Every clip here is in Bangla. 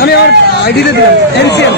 আমি আমার আইডিতে দিলাম এনসিএল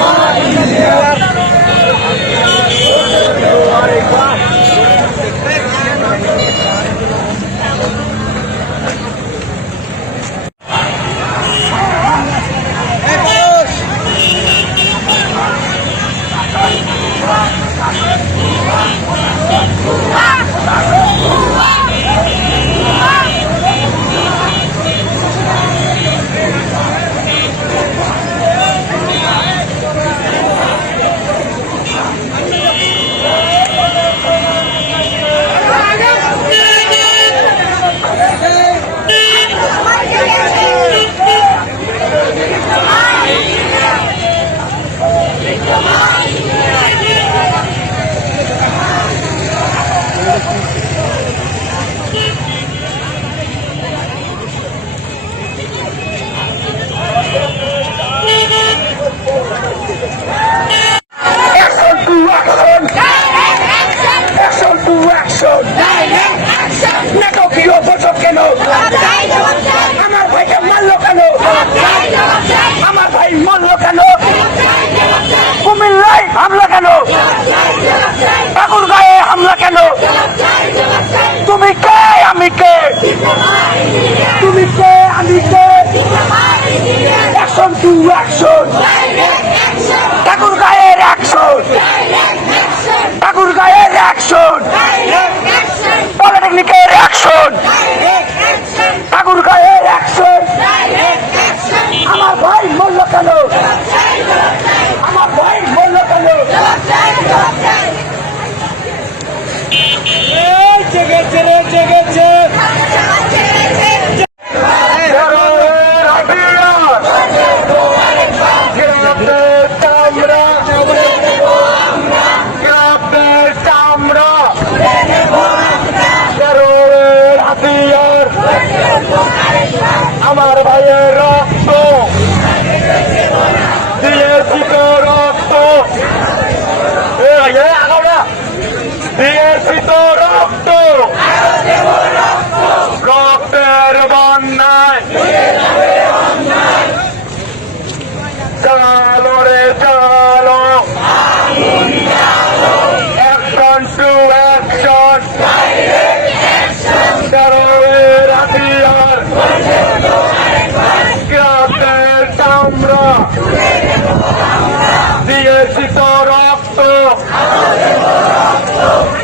দিয়েছি তো রক্ত।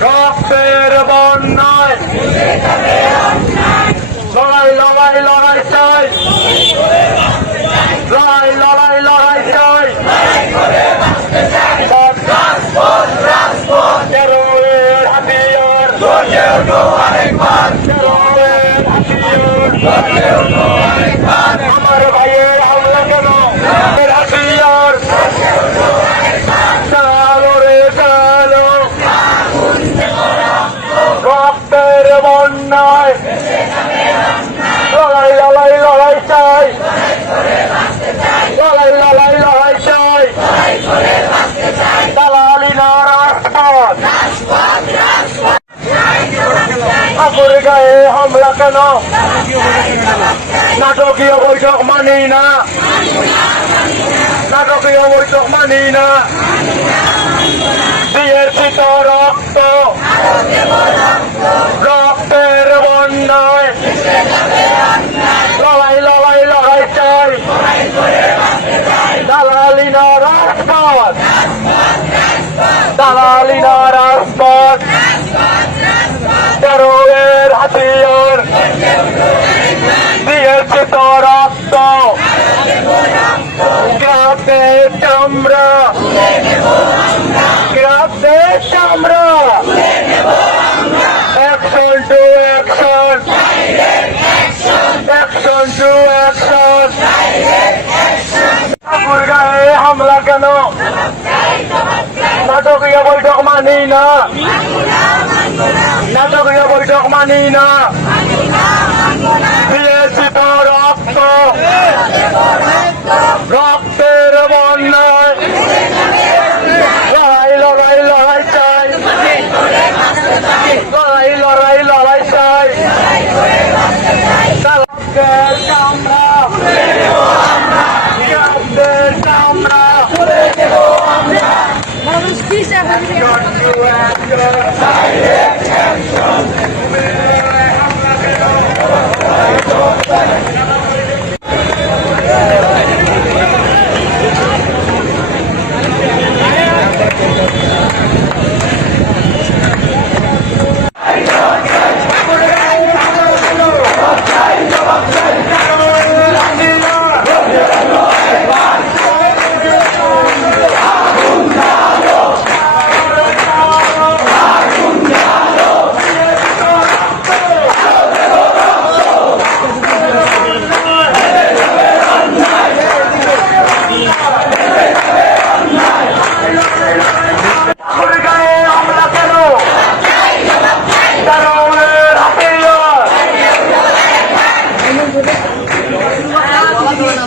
রক্তের বন্যায়। লড়াই লড়াই লড়াই চাই। লড়াই লড়াই লড়াই চাই। হাতিয়ার। হাতিয়ার আমার ভাইয়ের হামলা কেন এর হাতিয়ার চালো রে চালো রক্তের বন্যায় লড়াই লড়াই লড়াই চাই লড়াই লড়াই লড়াই চাই দালালি না রাজপথ ঠাকুর গায়ে হামলা কেন? নাটকীয় বৈঠক মানি না। নাটকীয় বৈঠক মানি না। দিয়েছি তো রক্ত। রক্তের বন্যায়। লড়াই লড়াই লড়াই চাই। দালালি না রাজপথ। দালালি না রাজপথ। তেরোয়ের হাতিয়ার দিয়েছে তো রক্ত গ্রাতে চামড়া গ্রাতে চামড়া action to action action to action ঠাকুর গায়ে হামলা কেন? নাটকীয় বৈঠক মানি না। নাটকীয় বৈঠক মানি না। রক্ত। রক্তের বন্যায় লড়াই লড়াই লড়াই চাই লড়াই লড়াই লড়াই চাই রক্তের চামড়া। রক্তের চামড়া। la